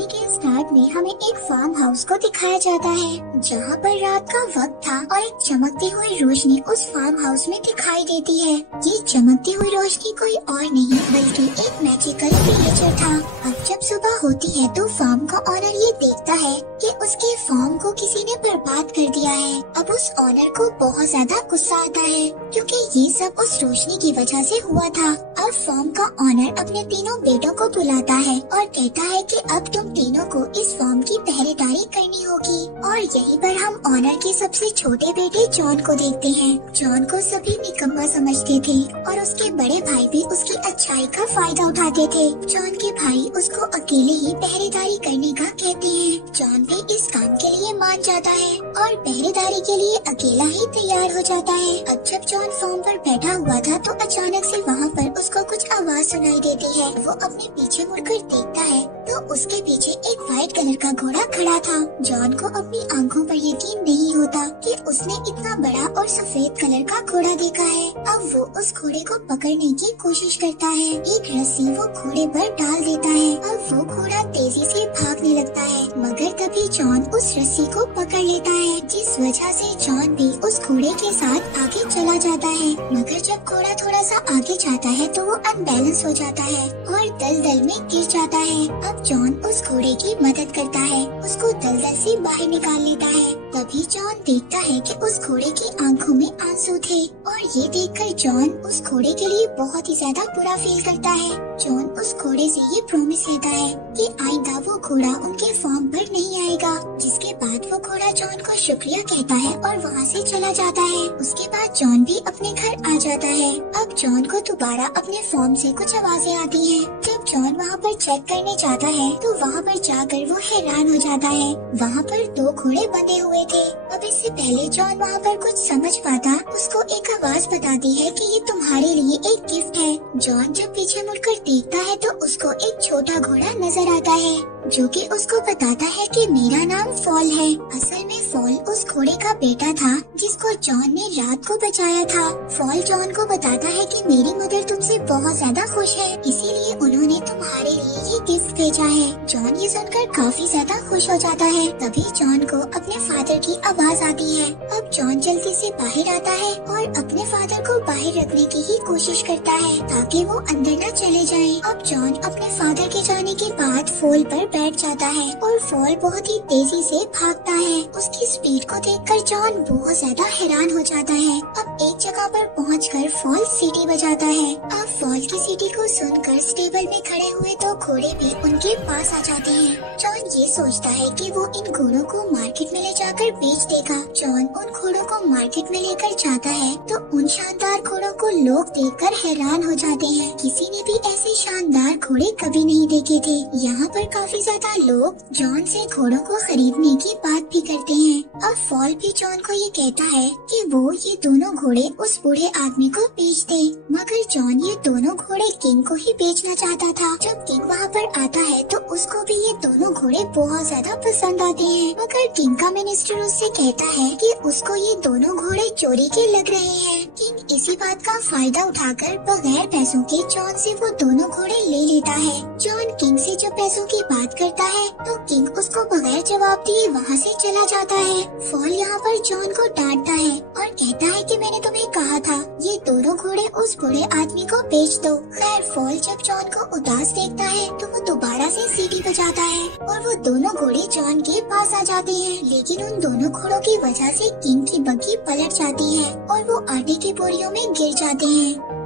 कहानी के स्टार्ट में हमें एक फार्म हाउस को दिखाया जाता है जहाँ पर रात का वक्त था और एक चमकती हुई रोशनी उस फार्म हाउस में दिखाई देती है। ये चमकती हुई रोशनी कोई और नहीं बल्कि एक मैजिकल क्रिएचर था। अब जब सुबह होती है तो फार्म का ऑनर ये देखता है कि उसके फार्म को किसी ने बर्बाद कर दिया है। अब उस ऑनर को बहुत ज्यादा गुस्सा आता है क्योंकि ये सब उस रोशनी की वजह से हुआ था। अब फार्म का ऑनर अपने तीनों बेटों को बुलाता है और कहता है कि अब तुम तीनों को इस फार्म की पहरेदारी करनी होगी। और यहीं पर हम ऑनर के सबसे छोटे बेटे जॉन को देखते हैं। जॉन को सभी निकम्मा समझते थे और उसके बड़े भाई भी उसकी अच्छाई का फायदा उठाते थे। जॉन के भाई उसको अकेले ही पहरेदारी करने का कहते हैं। जॉन भी इस काम के लिए मान जाता है और पहरेदारी के लिए अकेला ही तैयार हो जाता है। अब जब जॉन फार्म पर बैठा हुआ था तो अचानक से वहाँ पर उसको कुछ आवाज सुनाई देती है। वो अपने पीछे मुड़कर देखता है तो उसके पीछे एक व्हाइट कलर का घोड़ा खड़ा था। जॉन को अपनी आंखों पर यकीन नहीं होता कि उसने इतना बड़ा और सफेद कलर का घोड़ा देखा है। अब वो उस घोड़े को पकड़ने की कोशिश करता है। एक रस्सी वो घोड़े पर डाल देता है। अब वो घोड़ा तेजी से भागने लगता है मगर तभी जॉन उस रस्सी को पकड़ लेता है, जिस वजह से जॉन भी उस घोड़े के साथ आगे चला जाता है। मगर जब घोड़ा थोड़ा सा आगे जाता है तो वो अनबैलेंस हो जाता है और दलदल में गिर जाता है। अब जॉन उस घोड़े की मदद करता है, उसको दलदल से बाहर निकाल लेता है। तभी जॉन देखता है कि उस घोड़े की आंखों में आंसू थे और ये देखकर जॉन उस घोड़े के लिए बहुत ही ज्यादा बुरा फील करता है। जॉन उस घोड़े से ये प्रॉमिस लेता है कि आइंदा वो घोड़ा उनके फार्म पर नहीं आएगा। जिसके बाद वो घोड़ा जॉन को शुक्रिया कहता है और वहाँ से चला जाता है। उसके बाद जॉन भी अपने घर आ जाता है। अब जॉन को दोबारा अपने फार्म से कुछ आवाजें आती हैं। जब जॉन वहाँ पर चेक करने जाता है तो वहाँ पर जाकर वो हैरान हो जाता है। वहाँ पर दो घोड़े बंधे हुए थे। अब इससे पहले जॉन वहाँ पर कुछ समझ पाता उसको एक आवाज बताती है कि ये तुम्हारे लिए एक गिफ्ट है। जॉन जब पीछे मुड़कर देखता है तो उसको एक छोटा घोड़ा नजर आता है जो कि उसको बताता है कि मेरा नाम फॉल है। असल में फॉल उस घोड़े का बेटा था जिसको जॉन ने रात को बचाया था। फॉल जॉन को बताता है कि मेरी मदर तुमसे बहुत ज्यादा खुश है, इसीलिए उन्होंने तुम्हारे लिए ये गिफ्ट भेजा है। जॉन ये सुनकर काफी ज्यादा खुश हो जाता है। तभी जॉन को अपने फादर की आवाज आती है। अब जॉन जल्दी से बाहर आता है और अपने फादर को बाहर रखने की ही कोशिश करता है ताकि वो अंदर न चले जाए। अब जॉन अपने फादर के जाने के बाद फॉल पर बैठ जाता है और फॉल बहुत ही तेजी से भागता है। उसकी स्पीड को देखकर जॉन बहुत ज्यादा हैरान हो जाता है। अब एक जगह पर पहुंचकर फॉल सीटी बजाता है। अब फॉल की सीटी को सुनकर स्टेबल में खड़े हुए दो घोड़े भी उनके पास आ जाते हैं। जॉन ये सोचता है कि वो इन घोड़ों को मार्केट में ले जाकर बेच देगा। जॉन उन घोड़ों को मार्केट में लेकर जाता है तो उन शानदार घोड़ों को लोग देखकर हैरान हो जाते हैं। किसी ने भी ऐसे शानदार घोड़े कभी नहीं देखे थे। यहाँ पर काफी ज्यादा लोग जॉन से घोड़ों को खरीदने की बात भी करते हैं। अब फॉल भी जॉन को ये कहता है कि वो ये दोनों घोड़े उस बूढ़े आदमी को बेच दे। मगर जॉन ये दोनों घोड़े किंग को ही बेचना चाहता था। जब किंग वहाँ पर आता है तो उसको भी ये दोनों घोड़े बहुत ज्यादा पसंद आते हैं। मगर किंग का मिनिस्टर उससे कहता है कि उसको ये दोनों घोड़े चोरी के लग रहे हैं। किंग इसी बात का फायदा उठाकर बगैर पैसों के जॉन से वो दोनों घोड़े ले लेता है। जॉन किंग से जब पैसों की बात करता है तो किंग उसको बगैर जवाब दिए वहाँ से चला जाता है। फॉल यहाँ पर जॉन को डांटता है और कहता है कि मैंने तुम्हें कहा था ये दोनों घोड़े उस बूढ़े आदमी को बेच दो। खैर फॉल जब जॉन को उदास देखता है तो वो दोबारा से सीटी बजाता है और वो दोनों घोड़े जॉन के पास आ जाते हैं। लेकिन उन दोनों घोड़ों की वजह से किंग की बग्गी पलट जाती है और वो आटे की बोरियों में गिर जाते हैं।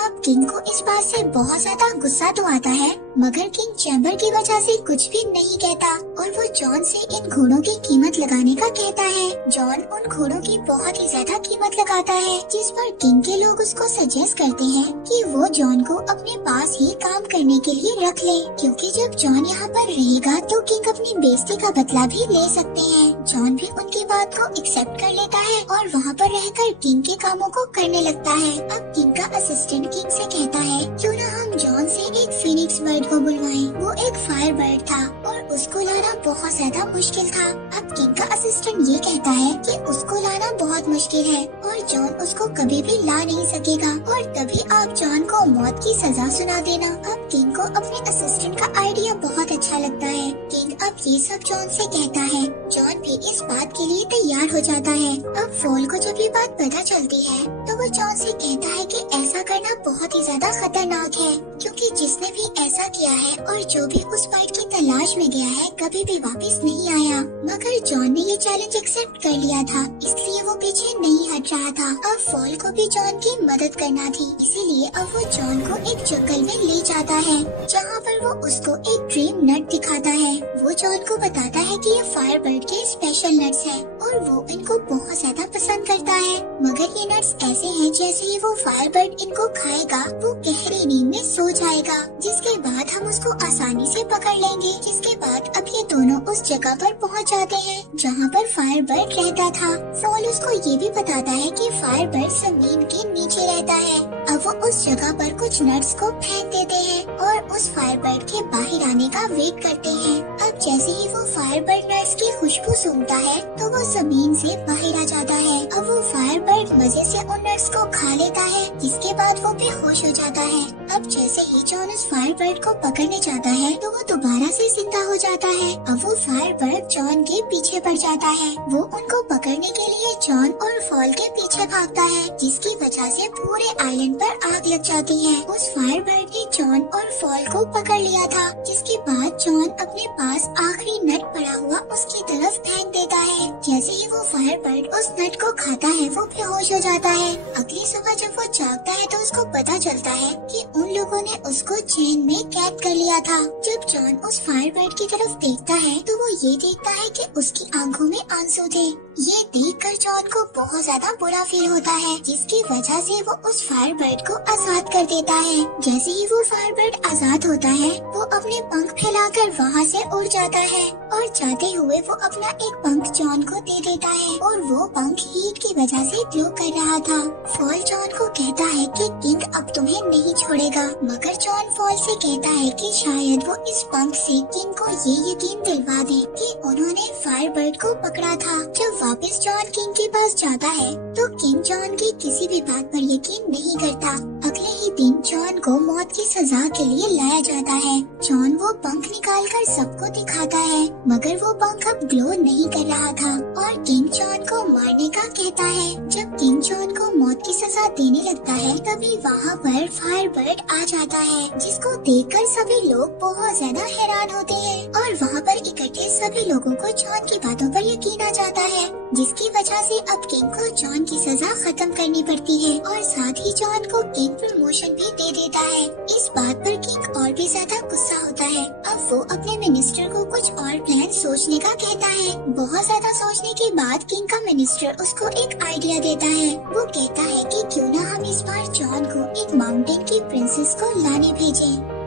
अब किंग को इस बात से बहुत ज्यादा गुस्सा तो आता है मगर किंग चैम्बर की वजह से कुछ भी नहीं कहता और वो जॉन से इन घोड़ों की कीमत लगाने का कहता है। जॉन उन घोड़ों की बहुत ही ज्यादा कीमत लगाता है जिस पर किंग के लोग उसको सजेस्ट करते हैं कि वो जॉन को अपने पास ही काम करने के लिए रख ले, क्योंकि जब जॉन यहाँ पर रहेगा तो किंग अपनी बेइज्जती का बदला भी ले सकते हैं। जॉन भी उनकी बात को एक्सेप्ट कर लेता है और वहाँ पर रहकर किंग के कामों को करने लगता है। अब किंग का असिस्टेंट किंग से कहता है क्यों ना हम जॉन से एक फिनिक्स बर्ड को बुलवाएं। वो एक फायर बर्ड था और उसको लाना बहुत ज्यादा मुश्किल था। अब किंग का असिस्टेंट ये कहता है कि उसको लाना बहुत मुश्किल है और जॉन उसको कभी भी ला नहीं सकेगा और तभी आप जॉन को मौत की सजा सुना देना। अब किंग को अपने असिस्टेंट का आइडिया बहुत अच्छा लगता है। किंग अब ये सब जॉन से कहता है। जॉन भी इस बात के लिए तैयार हो जाता है। अब फॉल को जब ये बात पता चलती है तो वो जॉन से कहता है कि ऐसा करना बहुत ही ज्यादा खतरनाक है, क्योंकि जिसने भी ऐसा किया है और जो भी उस बर्ड की तलाश में गया है कभी भी वापस नहीं आया। मगर जॉन ने ये चैलेंज एक्सेप्ट कर लिया था, इसलिए वो पीछे नहीं हट रहा था। अब फॉल को भी जॉन की मदद करना थी, इसीलिए अब वो जॉन को एक जंगल में ले जाता है जहाँ पर वो उसको एक ड्रीम नट दिखाता है। वो जॉन को बताता है कि ये फायर बर्ड के स्पेशल नट्स हैं और वो इनको बहुत ज्यादा पसंद करता है। मगर ये नट्स ऐसे हैं जैसे ही वो फायर बर्ड इनको खाएगा वो गहरी नींद में सो जाएगा, जिसके बाद हम उसको आसानी से पकड़ लेंगे। जिसके बाद अब ये दोनों उस जगह पर पहुंच जाते हैं जहाँ पर फायर बर्ड रहता था। फॉल उसको ये भी बताता है कि फायर बर्ड जमीन के नीचे रहता है। अब वो उस जगह पर कुछ नट्स को फेंक देते हैं और उस फायर बर्ड के बाहर आने का वेट करते हैं। अब जैसे ही वो फायर बर्ड नट्स की खुशबू सूंघता है तो वो जमीन से बाहर आ जाता है। अब वो फायर बर्ड मजे से उन नट्स को खा लेता है, जिसके बाद वो बेहोश हो जाता है। अब जैसे ही जॉन उस फायर बर्ड को पकड़ने जाता है तो वो दोबारा से जिंदा हो जाता है। अब वो फायर बर्ड जॉन के पीछे पड़ जाता है। वो उनको पकड़ने के लिए जॉन और फॉल के पीछे भागता है, जिसकी वजह से पूरे आइलैंड पर आग लग जाती है। उस फायर बर्ड ने जॉन और फॉल को पकड़ लिया था, जिसके बाद जॉन अपने पास आखिरी नट पड़ा हुआ उसकी तरफ फेंक देता है। जैसे ही वो फायर बर्ड उस नट को खाता है वो बेहोश हो जाता है। अगली सुबह जब वो जागता है तो उसको पता चलता है कि उन लोगों ने उसको चेन में कैद कर लिया था। जब जॉन उस फायर बर्ड की तरफ देखता है तो वो ये देखता है कि उसकी आंखों में आंसू थे। ये देखकर जॉन को बहुत ज्यादा बुरा फील होता है, जिसकी वजह से वो उस फायर बर्ड को आजाद कर देता है। जैसे ही वो फायर बर्ड आजाद होता है वो अपने पंख फैलाकर वहाँ से उड़ जाता है और जाते हुए वो अपना एक पंख जॉन को दे देता है और वो पंख हीट की वजह से ग्लो कर रहा था। फॉल जॉन को कहता है कि किंग अब तुम्हें नहीं छोड़ेगा, मगर जॉन फॉल से कहता है कि शायद वो इस पंख से किंग को ये यकीन दिलवा दे कि उन्होंने फायर बर्ड को पकड़ा था। जब वापस जॉन किंग के पास जाता है तो किंग जॉन की किसी भी बात पर यकीन नहीं करता। अगले ही दिन जॉन को मौत की सजा के लिए लाया जाता है। जॉन वो पंख निकालकर सबको दिखाता है, मगर वो पंख अब ग्लो नहीं कर रहा था और किंग जॉन को मारने का कहता है। जब किंग जॉन को मौत की सजा देने लगता है तभी वहाँ पर फायर बर्ड आ जाता है, जिसको देखकर सभी लोग बहुत ज्यादा हैरान होते हैं और वहाँ पर इकट्ठे सभी लोगों को जॉन की बातों पर यकीन आ जाता है, जिसकी वजह से अब किंग को जॉन की सजा खत्म करनी पड़ती है और साथ ही जॉन को किंग प्रमोशन भी दे देता है। इस बात पर किंग और भी ज्यादा गुस्सा होता है। अब वो अपने मिनिस्टर को कुछ और प्लान सोचने का कहता है। बहुत ज्यादा सोचने के बाद किंग का मिनिस्टर उसको एक आइडिया देता है। वो कहता है कि क्यों ना हम इस बार जॉन को एक माउंटेन की प्रिंसेस को लाने भेजें।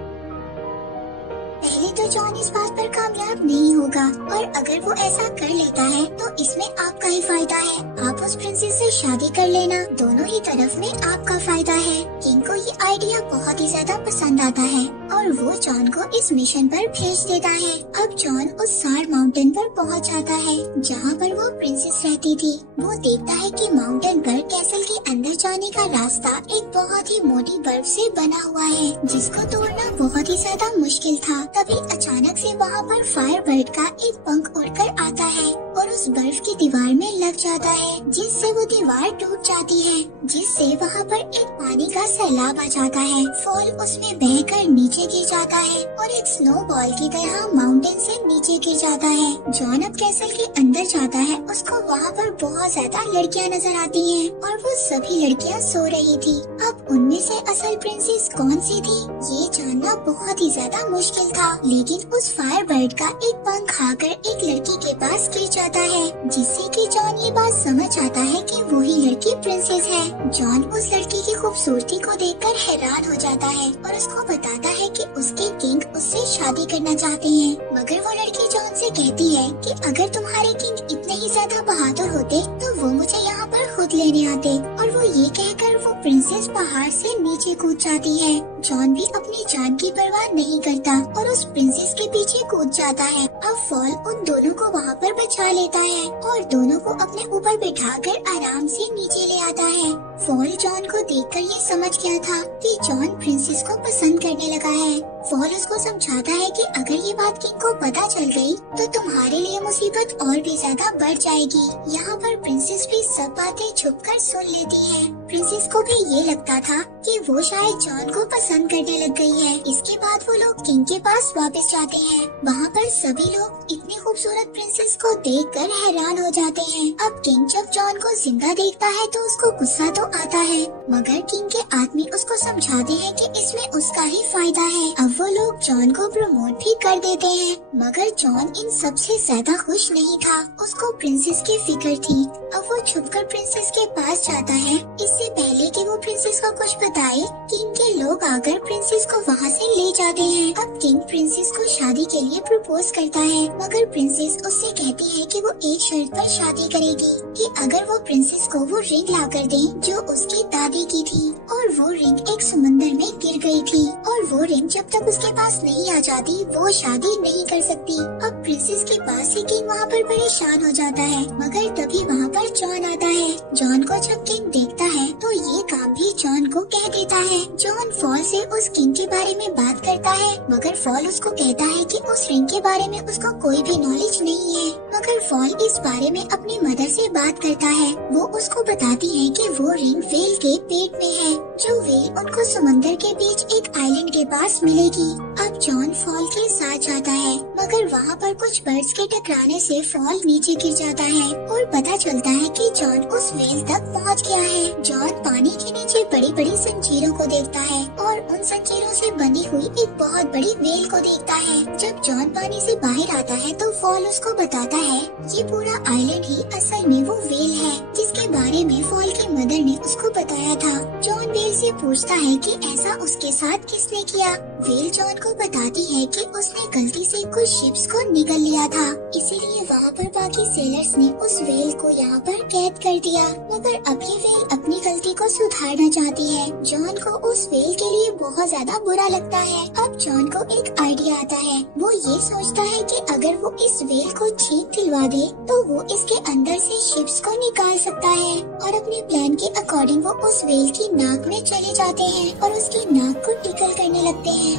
पहले तो जॉन इस बात पर कामयाब नहीं होगा और अगर वो ऐसा कर लेता है तो इसमें आपका ही फायदा है। आप उस प्रिंसेस से शादी कर लेना, दोनों ही तरफ में आपका फायदा है। किंग को ये आइडिया बहुत ही ज्यादा पसंद आता है और वो जॉन को इस मिशन पर भेज देता है। अब जॉन उस सार माउंटेन पर पहुंच जाता है जहां पर वो प्रिंसेस रहती थी। वो देखता है कि माउंटेन पर कैसल के अंदर जाने का रास्ता एक बहुत ही मोटी बर्फ से बना हुआ है, जिसको तोड़ना बहुत ही ज्यादा मुश्किल था। तभी अचानक से वहाँ पर फायर बर्ड का एक पंख उड़कर आता है और उस बर्फ की दीवार में लग जाता है, जिससे वो दीवार टूट जाती है, जिससे वहाँ पर एक पानी का सैलाब आ जाता है। फॉल उसमें बहकर नीचे गिर जाता है और एक स्नो बॉल की तरह माउंटेन से नीचे गिर जाता है। जॉन अब कैसल के अंदर जाता है। उसको वहाँ पर बहुत ज्यादा लड़कियाँ नजर आती हैं और वो सभी लड़कियाँ सो रही थी। अब उनमें से असल प्रिंसेस कौन सी थी ये जानना बहुत ही ज्यादा मुश्किल था, लेकिन उस फायर बर्ड का एक पंख खाकर एक लड़की के पास गिर जाता है, जिससे कि जॉन ये बात समझ आता है कि वही लड़की प्रिंसेस है। जॉन उस लड़की की खूबसूरती को देखकर हैरान हो जाता है और उसको बताता है कि उसके किंग उससे शादी करना चाहते हैं। मगर वो लड़की जॉन से कहती है कि अगर तुम्हारे किंग इतने ही ज्यादा बहादुर होते तो वो मुझे यहाँ पर खुद लेने आते। और वो ये कहकर वो प्रिंसेस प्रिंसेस पहाड़ से नीचे कूद जाती है। जॉन भी अपनी जान की परवाह नहीं करता और उस प्रिंसेस के पीछे कूद जाता है। अब फॉल उन दोनों को वहाँ पर बचा लेता है और दोनों को अपने ऊपर बिठाकर आराम से नीचे ले आता है। फॉल जॉन को देखकर ये समझ गया था कि जॉन प्रिंसेस को पसंद करने लगा है। फॉल उसको समझाता है कि अगर ये बात किंग को पता चल गई तो तुम्हारे लिए मुसीबत और भी ज्यादा बढ़ जाएगी। यहाँ पर प्रिंसेस भी सब बातें छुपकर सुन लेती है। प्रिंसेस को भी ये लगता था कि वो शायद जॉन को पसंद करने लग गई है। इसके बाद वो लोग किंग के पास वापस जाते हैं। वहाँ पर सभी लोग इतनी खूबसूरत प्रिंसेस को देखकर हैरान हो जाते हैं। अब किंग जब जॉन को जिंदा देखता है तो उसको गुस्सा तो आता है, मगर किंग के आदमी उसको समझाते हैं कि इसमें उसका ही फायदा है। अब वो लोग जॉन को प्रमोट भी कर देते हैं, मगर जॉन इन सबसे ज्यादा खुश नहीं था। उसको प्रिंसेस की फिक्र थी। अब वो छुपकर प्रिंसेस के पास जाता है। इससे पहले कि वो प्रिंसेस को कुछ बताए, किंग के लोग आकर प्रिंसेस को वहाँ से ले जाते हैं। अब किंग प्रिंसेस को शादी के लिए प्रपोज करता है, मगर प्रिंसेस उससे कहती है कि वो एक शर्त पर शादी करेगी कि अगर वो प्रिंसेस को वो रिंग ला कर दे जो उसकी दादी की थी, और वो रिंग एक समंदर में गिर गई थी, और वो रिंग जब तक उसके पास नहीं आ जाती वो शादी नहीं कर सकती। अब प्रिंसेस के पास ही किंग वहाँ पर परेशान हो जाता है, मगर तभी वहाँ पर जॉन आता है। जॉन को जब किंग देखता है तो ये काम भी जॉन को कह देता है। जॉन फॉल से उस किंग के बारे में बात करता है, मगर फॉल उसको कहता है कि उस रिंग के बारे में उसको कोई भी नॉलेज नहीं है। मगर फॉल इस बारे में अपनी मदर से बात करता है। वो उसको बताती है कि वो रिंग वेल के पेट में है, जो वेल उनको समंदर के बीच एक आइलैंड के पास मिलेगी। अब जॉन फॉल के साथ जाता है, मगर वहाँ पर कुछ बर्ड्स के टकराने से फॉल नीचे गिर जाता है और पता चलता है कि जॉन उस वेल तक पहुँच गया है। जॉन पानी के नीचे बड़ी बड़ी जंजीरों को देखता है और उन जंजीरों से बंधी हुई एक बहुत बड़ी वेल को देखता है। जब जॉन पानी से बाहर आता है तो फॉल उसको बताता है ये पूरा आइलैंड ही असल में वो वेल है जिसके बारे में फॉल की मदर ने उसको बताया था। जॉन वेल से पूछता है कि ऐसा उसके साथ किसने किया। वेल जॉन को बताती है कि उसने गलती से कुछ शिप्स को निगल लिया था, इसीलिए वहाँ पर बाकी सेलर्स ने उस वेल को यहाँ पर कैद कर दिया। मगर अब ये वेल अपनी गलती को सुधारना चाहती है। जॉन को उस वेल के लिए बहुत ज्यादा बुरा लगता है। अब जॉन को एक आइडिया आता है। वो ये सोचता है कि अगर वो इस वेल को ठीक दिलवा दे तो वो इसके अंदर से शिप्स को निकाल सकता है, और अपने प्लान के अकॉर्डिंग वो उस वेल की नाक में चले जाते हैं और उसकी नाक को टिकल करने लगते हैं।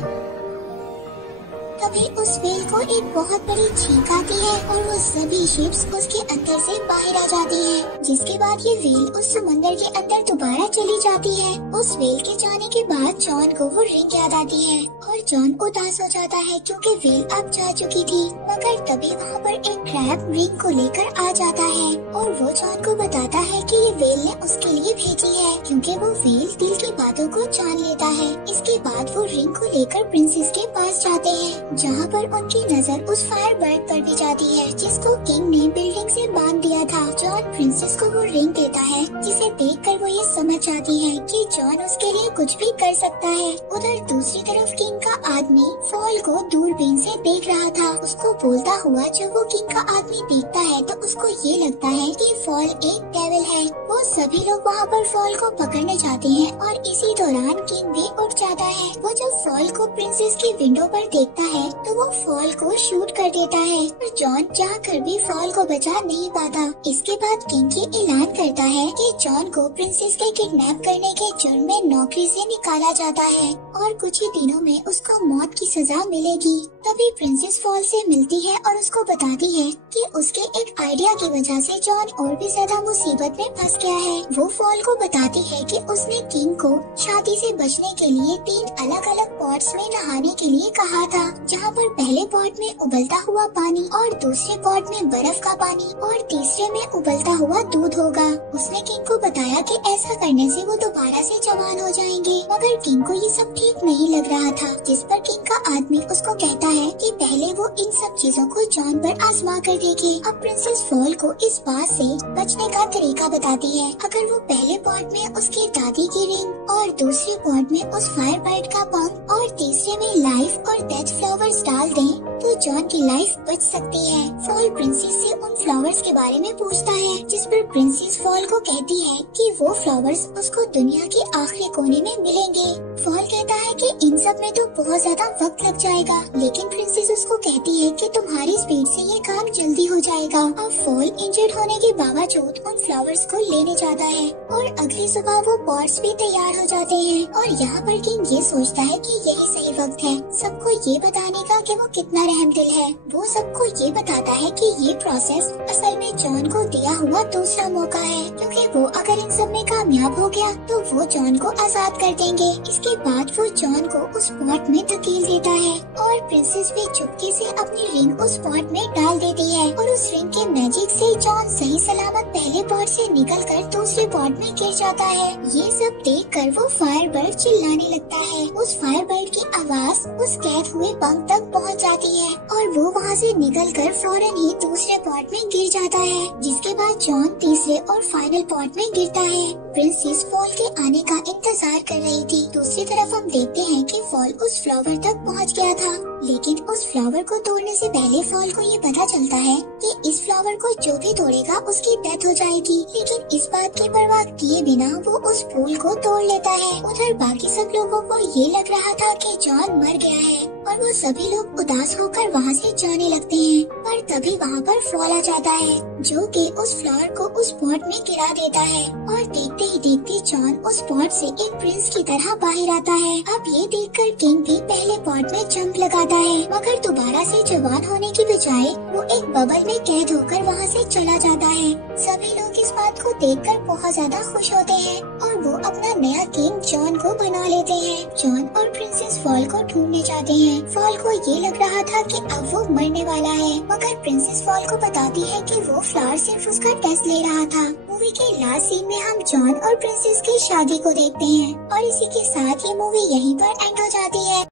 तभी उस वेल को एक बहुत बड़ी छींक आती है और वो सभी शिप्स उसके अंदर से बाहर आ जाती हैं। जिसके बाद ये वेल उस समंदर के अंदर दोबारा चली जाती है। उस वेल के जाने के बाद जॉन को वो रिंग याद आती है और जॉन उदास हो जाता है क्योंकि वेल अब जा चुकी थी। मगर तभी वहाँ पर एक क्रैब रिंग को लेकर आ जाता है और वो जॉन को बताता है कि ये वेल ने उसके लिए भेजी है, क्योंकि वो वेल दिल की बातों को जान लेता है। इसके बाद वो रिंग को लेकर प्रिंसेस के पास जाते हैं, जहाँ पर उनकी नजर उस फायर बर्ड पर भी जाती है जिसको किंग ने बिल्डिंग से बांध दिया था। जॉन प्रिंसेस को वो रिंग देता है, जिसे देखकर वो ये समझ जाती है कि जॉन उसके लिए कुछ भी कर सकता है। उधर दूसरी तरफ किंग का आदमी फॉल को दूरबीन से देख रहा था। उसको बोलता हुआ जब वो किंग का आदमी देखता है तो उसको ये लगता है कि फॉल एक डेविल है। वो सभी लोग वहाँ पर फॉल को पकड़ने जाते हैं और इसी दौरान किंग भी उठ जाता है। वो जब फॉल को प्रिंसेस की विंडो पर देखता है तो वो फॉल को शूट कर देता है, पर जॉन चाहकर भी फॉल को बचा नहीं पाता। इसके बाद किंग ये ऐलान करता है कि जॉन को प्रिंसेस के किडनैप करने के जुर्म में नौकरी से निकाला जाता है और कुछ ही दिनों में उसको मौत की सजा मिलेगी। तभी प्रिंसेस फॉल से मिलती है और उसको बताती है कि उसके एक आइडिया की वजह से जॉन और भी ज्यादा मुसीबत में फंस गया है। वो फॉल को बताती है कि उसने किंग को शादी से बचने के लिए 3 अलग अलग पॉट्स में नहाने के लिए कहा था, जहाँ पर पहले पॉट में उबलता हुआ पानी और दूसरे पॉट में बर्फ का पानी और तीसरे में उबलता हुआ दूध होगा। उसने किंग को बताया कि ऐसा करने से वो दोबारा से जवान हो जाएंगे, मगर किंग को ये सब ठीक नहीं लग रहा था। जिस पर किंग का आदमी उसको कहता है कि पहले वो इन सब चीजों को जॉन पर आजमा कर देखे। अब प्रिंसेस फॉल को इस बात से बचने का तरीका बताती है। अगर वो पहले पॉट में उसकी दादी की रिंग और दूसरे पॉट में उस फायर बर्ड का पंख और तीसरे में लाइफ और डेथ फ्लावर्स डाल दें तो तो जॉन की लाइफ बच सकती है। फॉल प्रिंसेस से उन फ्लावर्स के बारे में पूछता है, जिस पर प्रिंसेस फॉल को कहती है कि वो फ्लावर्स उसको दुनिया के आखिरी कोने में मिलेंगे। फॉल कहता है कि इन सब में तो बहुत ज्यादा वक्त लग जाएगा, लेकिन प्रिंसेस उसको कहती है कि तुम्हारी स्पीड से ये काम जल्दी हो जाएगा। अब फॉल इंजर्ड होने के बावजूद उन फ्लावर्स को लेने जाता है और अगली सुबह वो पॉट्स भी तैयार हो जाते हैं। और यहाँ पर किंग ये सोचता है कि यही सही वक्त है सबको ये बताने का कि वो कितना रहमदिल है। वो सबको ये बताता है कि ये प्रोसेस असल में जॉन को दिया हुआ दूसरा मौका है, क्योंकि वो अगर इन सब में कामयाब हो गया तो वो जॉन को आजाद कर देंगे। इसके बाद वो जॉन को उस पॉट में धकेल देता है और प्रिंसेस भी चुपके से अपनी रिंग उस पॉट में डाल देती है और उस रिंग के मैजिक से जॉन सही सलामत पहले पॉट से निकलकर दूसरे पॉट में गिर जाता है। ये सब देखकर वो फायरबर्ड चिल्लाने लगता है। उस फायरबर्ड की आवाज उस कैद हुए पंख तक पहुंच जाती है और वो वहां से निकलकर फौरन ही दूसरे पॉट में गिर जाता है, जिसके बाद जॉन तीसरे और फाइनल पॉट में गिरता है। प्रिंसेस फॉल के आने का इंतजार कर रही थी। दूसरी तरफ हम देखते हैं कि फॉल उस फ्लावर तक पहुंच गया था, लेकिन उस फ्लावर को तोड़ने से पहले फॉल को ये पता चलता है कि इस फ्लावर को जो भी तोड़ेगा उसकी डेथ हो जाएगी। लेकिन इस बात की परवाह किए बिना वो उस फूल को तोड़ लेता है। उधर बाकी सब लोगों को ये लग रहा था कि जॉन मर गया है और वो सभी लोग उदास होकर वहाँ से जाने लगते हैं। पर तभी वहाँ पर फॉल आ जाता है, जो कि उस फ्लावर को उस पॉट में गिरा देता है और देखते ही देखते जॉन उस पॉट से एक प्रिंस की तरह बाहर आता है। अब ये देखकर किंग भी पहले पॉट में जंप लगाता है, मगर दोबारा से जवान होने की बजाय वो एक बबल में कैद होकर वहाँ से चला जाता है। सभी लोग इस बात को देखकर बहुत ज्यादा खुश होते हैं और वो अपना नया किंग जॉन को बना लेते हैं। जॉन और प्रिंसेस फॉल को ढूंढने जाते हैं। फॉल को ये लग रहा था कि अब वो मरने वाला है, मगर प्रिंसेस फॉल को बताती है कि वो फ्लावर सिर्फ उसका टेस्ट ले रहा था। मूवी के लास्ट सीन में हम जॉन और प्रिंसेस की शादी को देखते हैं और इसी के साथ ये मूवी यहीं पर एंड हो जाती है।